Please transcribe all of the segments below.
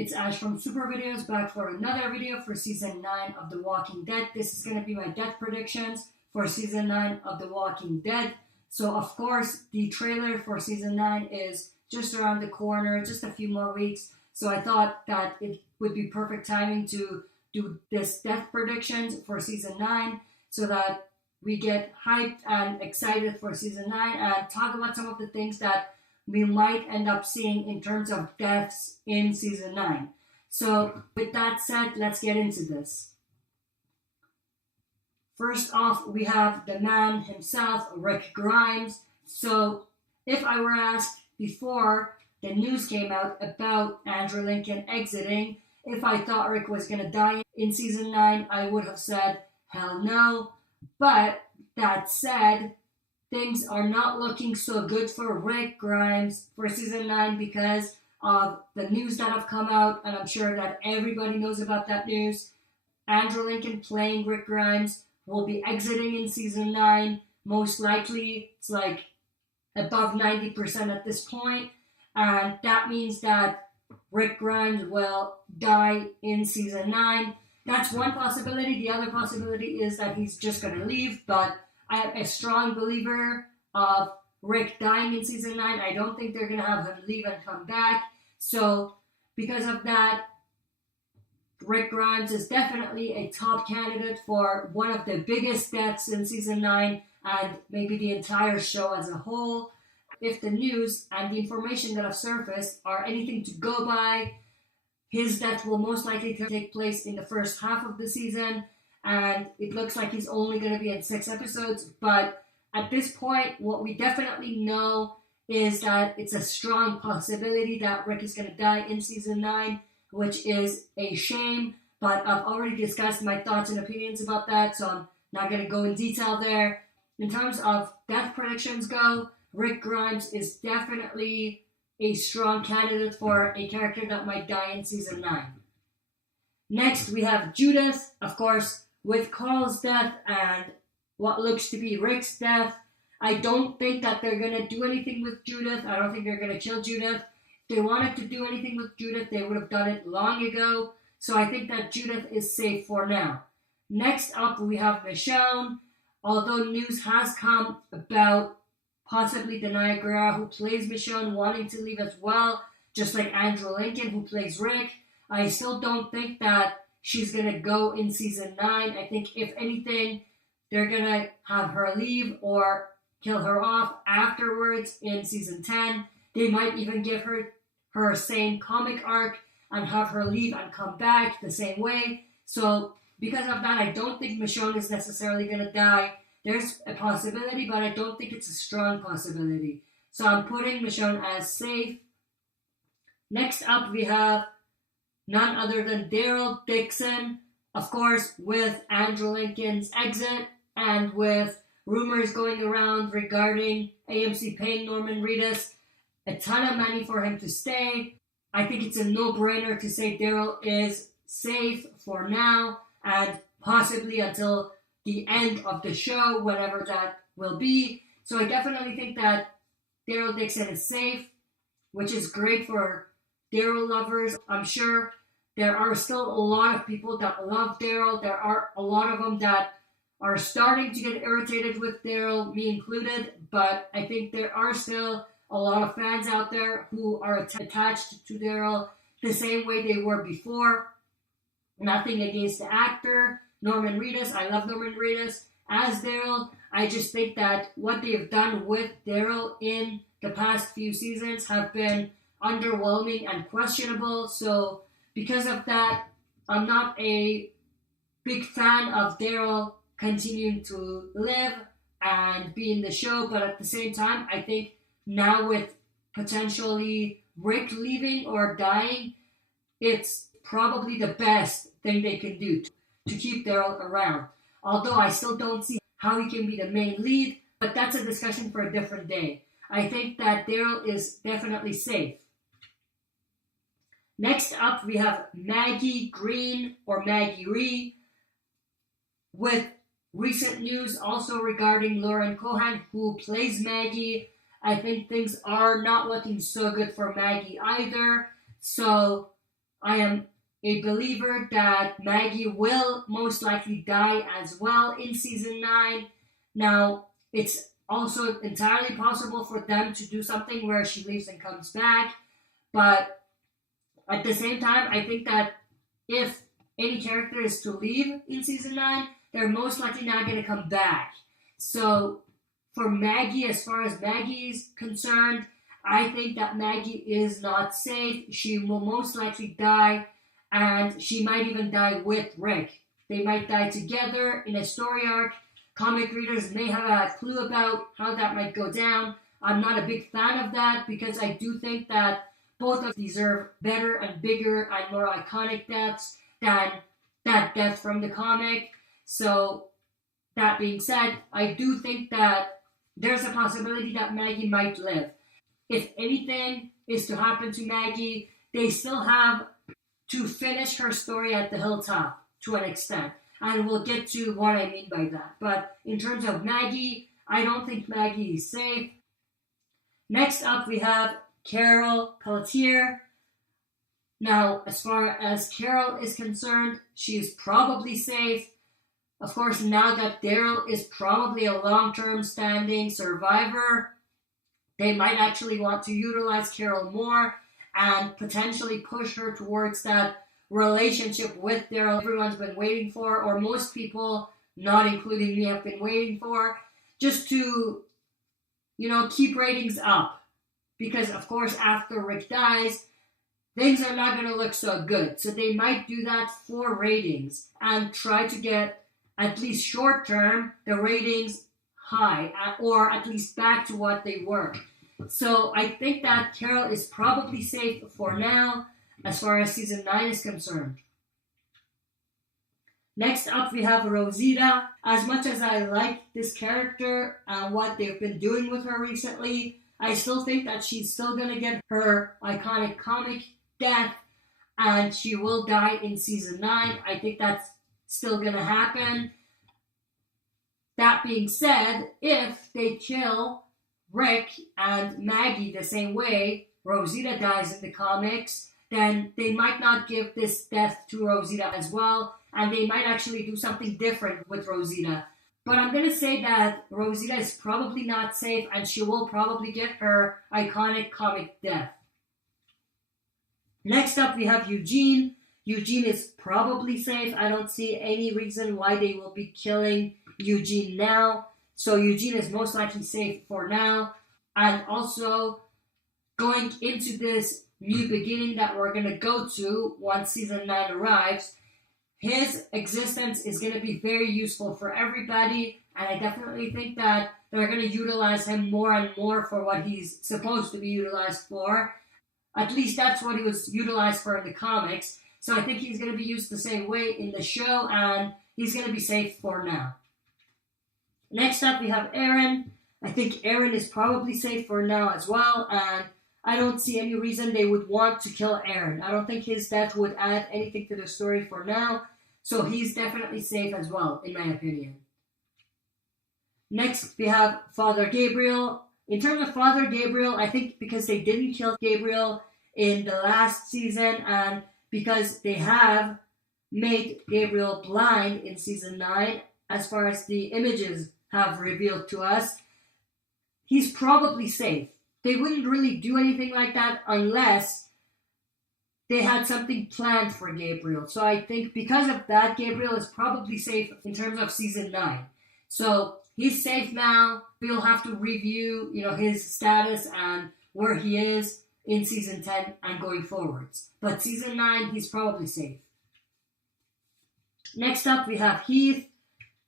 It's Ash from Super Videos back for another video for Season 9 of The Walking Dead. This is going to be my death predictions for Season 9 of The Walking Dead. So of course, the trailer for Season 9 is just around the corner, just a few more weeks. So I thought that it would be perfect timing to do this death predictions for Season 9 so that we get hyped and excited for Season 9 and talk about some of the things that we might end up seeing in terms of deaths in Season 9. So with that said, let's get into this. First off, we have the man himself, Rick Grimes. So if I were asked before the news came out about Andrew Lincoln exiting, if I thought Rick was going to die in Season 9, I would have said, hell no. But that said, things are not looking so good for Rick Grimes for Season 9 because of the news that have come out, and I'm sure that everybody knows about that news. Andrew Lincoln playing Rick Grimes will be exiting in Season 9. Most likely, it's like above 90% at this point, and that means that Rick Grimes will die in Season 9. That's one possibility. The other possibility is that he's just going to leave, but I am a strong believer of Rick dying in Season 9. I don't think they're going to have him leave and come back. So, because of that, Rick Grimes is definitely a top candidate for one of the biggest deaths in Season 9 and maybe the entire show as a whole. If the news and the information that have surfaced are anything to go by, his death will most likely take place in the first half of the season. And it looks like he's only going to be in 6 episodes. But at this point, what we definitely know is that it's a strong possibility that Rick is going to die in Season 9, which is a shame. But I've already discussed my thoughts and opinions about that, so I'm not going to go in detail there. In terms of death predictions go, Rick Grimes is definitely a strong candidate for a character that might die in Season 9. Next, we have Judith, of course. With Carl's death and what looks to be Rick's death, I don't think that they're going to do anything with Judith. I don't think they're going to kill Judith. If they wanted to do anything with Judith, they would have done it long ago. So I think that Judith is safe for now. Next up, we have Michonne. Although news has come about possibly Danai Gurira, who plays Michonne, wanting to leave as well, just like Andrew Lincoln, who plays Rick, I still don't think that she's going to go in Season 9. I think, if anything, they're going to have her leave or kill her off afterwards in Season 10. They might even give her same comic arc and have her leave and come back the same way. So, because of that, I don't think Michonne is necessarily going to die. There's a possibility, but I don't think it's a strong possibility. So I'm putting Michonne as safe. Next up, we have none other than Daryl Dixon, of course, with Andrew Lincoln's exit and with rumors going around regarding AMC paying Norman Reedus a ton of money for him to stay. I think it's a no-brainer to say Daryl is safe for now and possibly until the end of the show, whatever that will be. So I definitely think that Daryl Dixon is safe, which is great for Daryl lovers. I'm sure there are still a lot of people that love Daryl. There are a lot of them that are starting to get irritated with Daryl, me included. But I think there are still a lot of fans out there who are attached to Daryl the same way they were before. Nothing against the actor, Norman Reedus. I love Norman Reedus as Daryl. I just think that what they've done with Daryl in the past few seasons have been underwhelming and questionable. So because of that, I'm not a big fan of Daryl continuing to live and be in the show, but at the same time, I think now with potentially Rick leaving or dying, it's probably the best thing they can do to keep Daryl around. Although I still don't see how he can be the main lead, but that's a discussion for a different day. I think that Daryl is definitely safe. Next up, we have Maggie Green or Maggie Ree with recent news also regarding Lauren Cohan, who plays Maggie. I think things are not looking so good for Maggie either. So I am a believer that Maggie will most likely die as well in season 9. Now, it's also entirely possible for them to do something where she leaves and comes back, but at the same time, I think that if any character is to leave in season 9, they're most likely not going to come back. So, for Maggie, as far as Maggie is concerned, I think that Maggie is not safe. She will most likely die, and she might even die with Rick. They might die together in a story arc. Comic readers may have a clue about how that might go down. I'm not a big fan of that because I do think that both of them deserve better and bigger and more iconic deaths than that death from the comic. So, that being said, I do think that there's a possibility that Maggie might live. If anything is to happen to Maggie, they still have to finish her story at the Hilltop to an extent. And we'll get to what I mean by that. But in terms of Maggie, I don't think Maggie is safe. Next up, we have Carol Pelletier. Now, as far as Carol is concerned, she is probably safe. Of course, now that Daryl is probably a long-term standing survivor, they might actually want to utilize Carol more and potentially push her towards that relationship with Daryl everyone's been waiting for, or most people, not including me, have been waiting for, just to, keep ratings up. Because, of course, after Rick dies, things are not going to look so good. So they might do that for ratings and try to get, at least short term, the ratings high, or at least back to what they were. So I think that Carol is probably safe for now, as far as season 9 is concerned. Next up, we have Rosita. As much as I like this character and what they've been doing with her recently, I still think that she's still going to get her iconic comic death, and she will die in season 9. I think that's still going to happen. That being said, if they kill Rick and Maggie the same way Rosita dies in the comics, then they might not give this death to Rosita as well, and they might actually do something different with Rosita. But I'm going to say that Rosita is probably not safe, and she will probably get her iconic comic death. Next up, we have Eugene. Eugene is probably safe. I don't see any reason why they will be killing Eugene now. So Eugene is most likely safe for now. And also, going into this new beginning that we're going to go to once season 9 arrives, his existence is going to be very useful for everybody. And I definitely think that they're going to utilize him more and more for what he's supposed to be utilized for. At least that's what he was utilized for in the comics. So I think he's going to be used the same way in the show, and he's going to be safe for now. Next up, we have Aaron. I think Aaron is probably safe for now as well, and I don't see any reason they would want to kill Aaron. I don't think his death would add anything to the story for now, so he's definitely safe as well, in my opinion. Next, we have Father Gabriel. In terms of Father Gabriel, I think because they didn't kill Gabriel in the last season, and because they have made Gabriel blind in season 9, as far as the images have revealed to us, he's probably safe. They wouldn't really do anything like that unless they had something planned for Gabriel. So I think because of that, Gabriel is probably safe in terms of season 9. So he's safe now. We'll have to review, his status and where he is in season 10 and going forwards. But season 9, he's probably safe. Next up, we have Heath.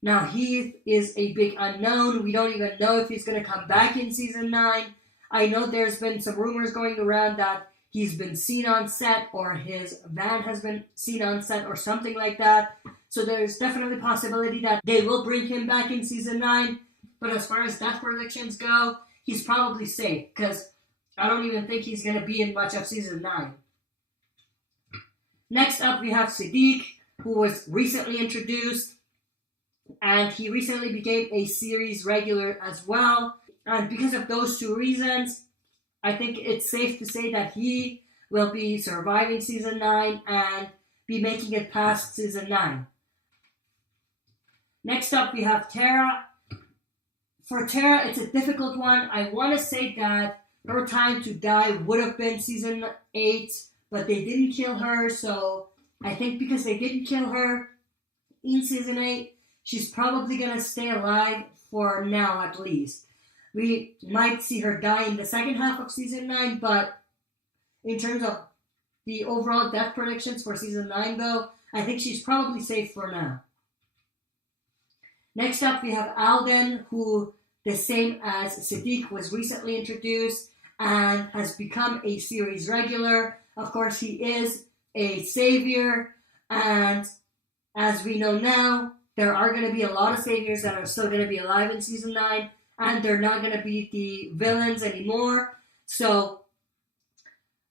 Now, Heath is a big unknown. We don't even know if he's going to come back in season 9. I know there's been some rumors going around that he's been seen on set, or his van has been seen on set, or something like that. So there's definitely a possibility that they will bring him back in season 9. But as far as death predictions go, he's probably safe, because I don't even think he's going to be in much of season 9. Next up, we have Siddiq, who was recently introduced, and he recently became a series regular as well. And because of those two reasons, I think it's safe to say that he will be surviving season 9 and be making it past season 9. Next up, we have Tara. For Tara, it's a difficult one. I want to say that her time to die would have been season 8, but they didn't kill her, so I think because they didn't kill her in season 8, she's probably going to stay alive for now at least. We might see her die in the second half of season 9, but in terms of the overall death predictions for season 9 though, I think she's probably safe for now. Next up, we have Alden, who, the same as Siddiq, was recently introduced and has become a series regular. Of course, he is a savior, and as we know now, there are going to be a lot of saviors that are still going to be alive in season 9, and they're not going to be the villains anymore. So,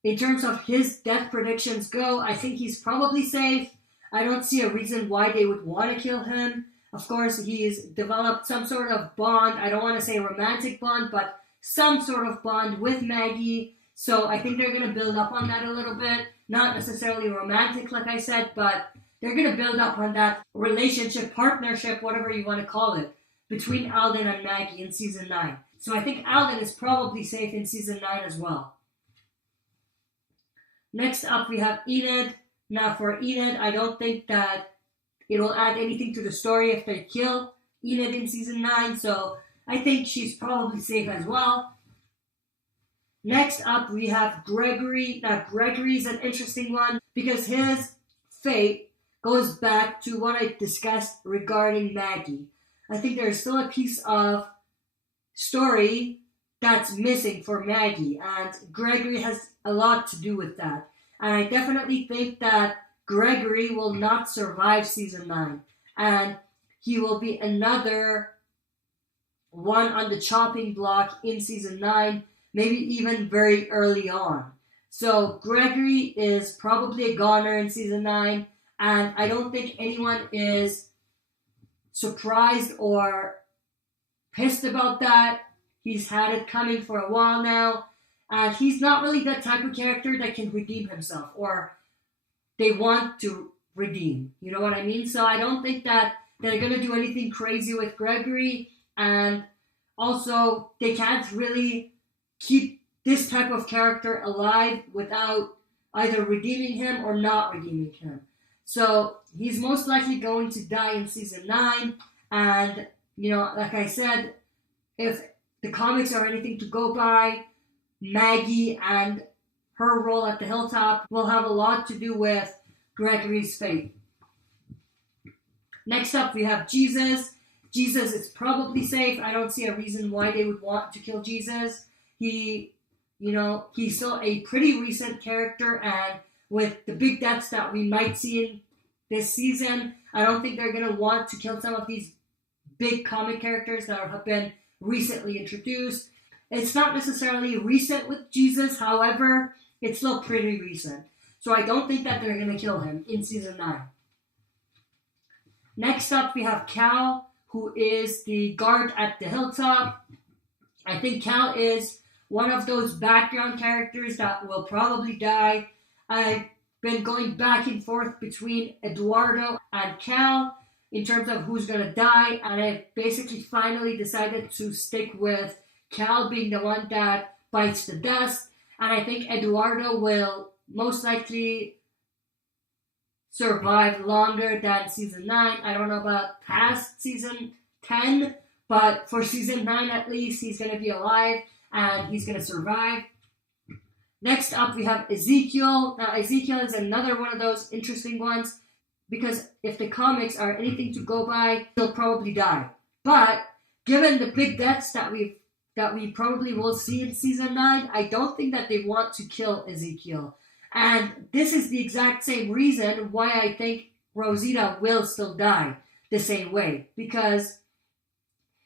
in terms of his death predictions go, I think he's probably safe. I don't see a reason why they would want to kill him. Of course, he's developed some sort of bond. I don't want to say romantic bond, but some sort of bond with Maggie. So I think they're going to build up on that a little bit. Not necessarily romantic, like I said, but they're going to build up on that relationship, partnership, whatever you want to call it, between Alden and Maggie in season 9. So I think Alden is probably safe in season 9 as well. Next up, we have Enid. Now, for Enid, I don't think that it will add anything to the story if they kill Enid in season 9, so I think she's probably safe as well. Next up, we have Gregory. Now, Gregory's an interesting one because his fate goes back to what I discussed regarding Maggie. I think there's still a piece of story that's missing for Maggie, and Gregory has a lot to do with that. And I definitely think that Gregory will not survive season 9, and he will be another one on the chopping block in season 9, maybe even very early on. So Gregory is probably a goner in season 9, and I don't think anyone is surprised or pissed about that. He's had it coming for a while now, and he's not really that type of character that can redeem himself, or they want to redeem. You know what I mean? So I don't think that they're going to do anything crazy with Gregory, and also they can't really keep this type of character alive without either redeeming him or not redeeming him. So he's most likely going to die in season 9, and, you know, like I said, if the comics are anything to go by, Maggie and her role at the Hilltop will have a lot to do with Gregory's fate. Next up, we have Jesus. Jesus is probably safe. I don't see a reason why they would want to kill Jesus. He's still a pretty recent character, and with the big deaths that we might see in this season, I don't think they're going to want to kill some of these big comic characters that have been recently introduced. It's not necessarily recent with Jesus, however, it's still pretty recent. So I don't think that they're going to kill him in season 9. Next up, we have Cal, who is the guard at the Hilltop. I think Cal is one of those background characters that will probably die. I've been going back and forth between Eduardo and Cal in terms of who's going to die, and I basically finally decided to stick with Cal being the one that bites the dust, and I think Eduardo will most likely survive longer than season 9. I don't know about past season 10, but for season 9 at least, he's going to be alive and he's going to survive. Next up, we have Ezekiel. Now, Ezekiel is another one of those interesting ones because if the comics are anything to go by, he'll probably die. But given the big deaths that we probably will see in season 9, I don't think that they want to kill Ezekiel. And this is the exact same reason why I think Rosita will still die the same way. Because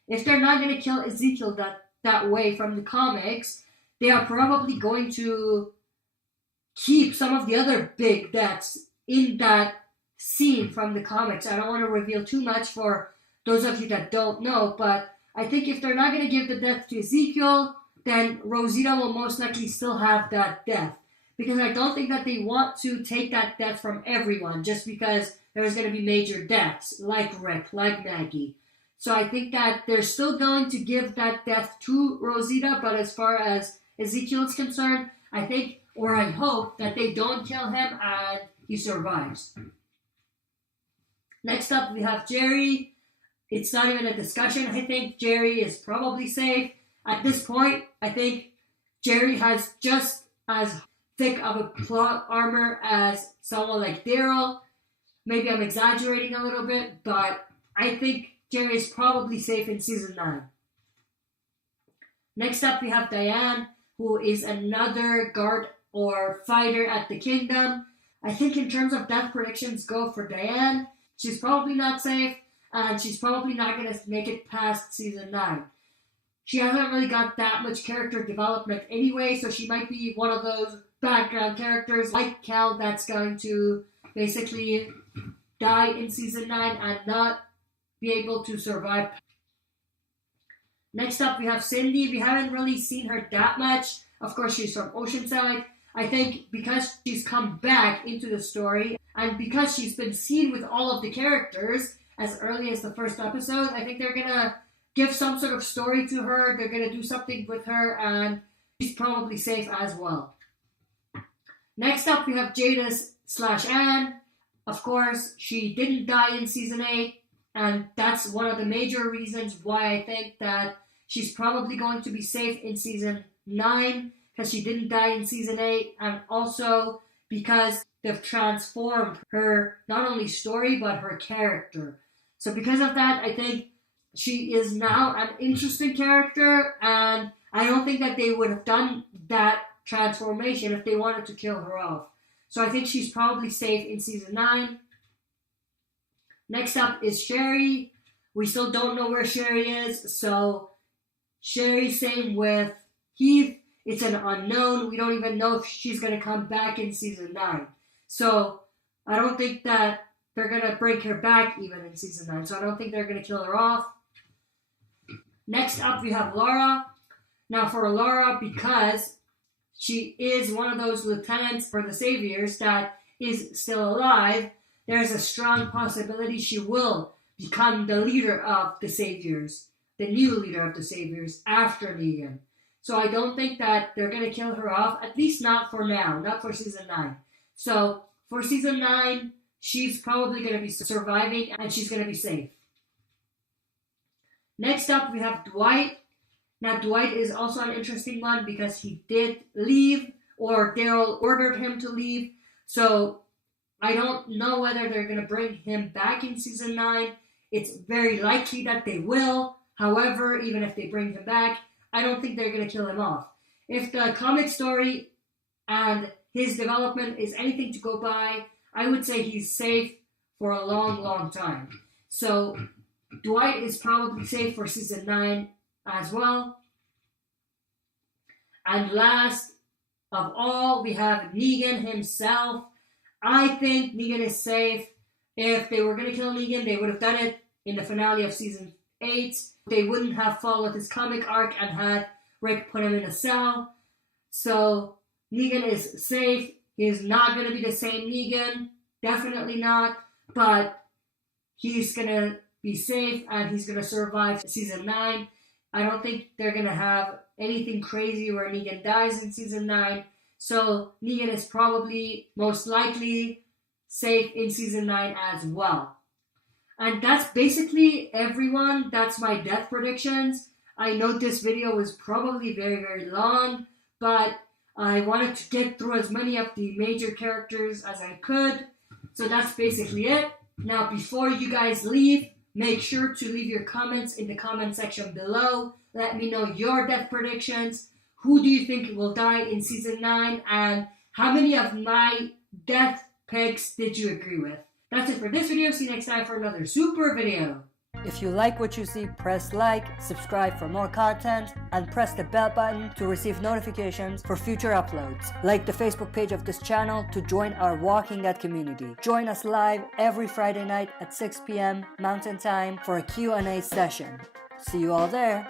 if they're not going to kill Ezekiel that way from the comics, they are probably going to keep some of the other big deaths in that scene from the comics. I don't want to reveal too much for those of you that don't know, but I think if they're not going to give the death to Ezekiel, then Rosita will most likely still have that death. because I don't think that they want to take that death from everyone just because there's going to be major deaths, like Rick, like Maggie. So I think that they're still going to give that death to Rosita, but as far as Ezekiel is concerned, I think, or I hope, that they don't kill him and he survives. Next up, we have Jerry. It's not even a discussion. I think Jerry is probably safe. At this point, I think Jerry has just as thick of a plot armor as someone like Daryl. Maybe I'm exaggerating a little bit, but I think Jerry is probably safe in season 9. Next up, we have Diane, who is another guard or fighter at the Kingdom. I think in terms of death predictions, go for Diane. She's probably not safe, and she's probably not going to make it past season 9. She hasn't really got that much character development anyway, so she might be one of those background characters like Cal that's going to basically die in season 9 and not be able to survive. Next up, we have Cindy. We haven't really seen her that much. Of course, she's from Oceanside. I think because she's come back into the story and because she's been seen with all of the characters as early as the first episode, I think they're going to give some sort of story to her. They're going to do something with her, and she's probably safe as well. Next up, we have Jada/Ann. Of course, she didn't die in season 8, and that's one of the major reasons why I think that she's probably going to be safe in season 9, because she didn't die in season 8, and also because they've transformed her, not only story, but her character. So because of that, I think she is now an interesting character, and I don't think that they would have done that transformation if they wanted to kill her off. So I think she's probably safe in season 9. Next up is Sherry. We still don't know where Sherry is, so Sherry, same with Heath. It's an unknown. We don't even know if she's going to come back in season 9. So I don't think that they're going to bring her back even in season 9. So I don't think they're going to kill her off. Next up, we have Laura. Now for Laura, because she is one of those lieutenants for the Saviors that is still alive, there's a strong possibility she will become the leader of the Saviors, the new leader of the Saviors after Negan. So I don't think that they're going to kill her off, at least not for now, not for season 9. So for season 9, she's probably going to be surviving and she's going to be safe. Next up, we have Dwight. Now, Dwight is also an interesting one because he did leave, or Daryl ordered him to leave. So I don't know whether they're going to bring him back in season 9. It's very likely that they will. However, even if they bring him back, I don't think they're going to kill him off. If the comic story and his development is anything to go by, I would say he's safe for a long, long time. So Dwight is probably safe for season 9 as well. And last of all, we have Negan himself. I think Negan is safe. If they were going to kill Negan, they would have done it in the finale of season 8. They wouldn't have followed his comic arc and had Rick put him in a cell. So Negan is safe. He is not going to be the same Negan. Definitely not. But he's going to be safe and he's going to survive season 9. I don't think they're going to have anything crazy where Negan dies in season 9. So Negan is probably most likely safe in season 9 as well. And that's basically everyone. That's my death predictions. I know this video was probably very, very long, but I wanted to get through as many of the major characters as I could. So that's basically it. Now, before you guys leave, make sure to leave your comments in the comment section below. Let me know your death predictions. Who do you think will die in season 9? And how many of my death picks did you agree with? That's it for this video. See you next time for another super video. If you like what you see, press like, subscribe for more content, and press the bell button to receive notifications for future uploads. Like the Facebook page of this channel to join our Walking Dead community. Join us live every Friday night at 6 p.m. Mountain Time for a Q&A session. See you all there.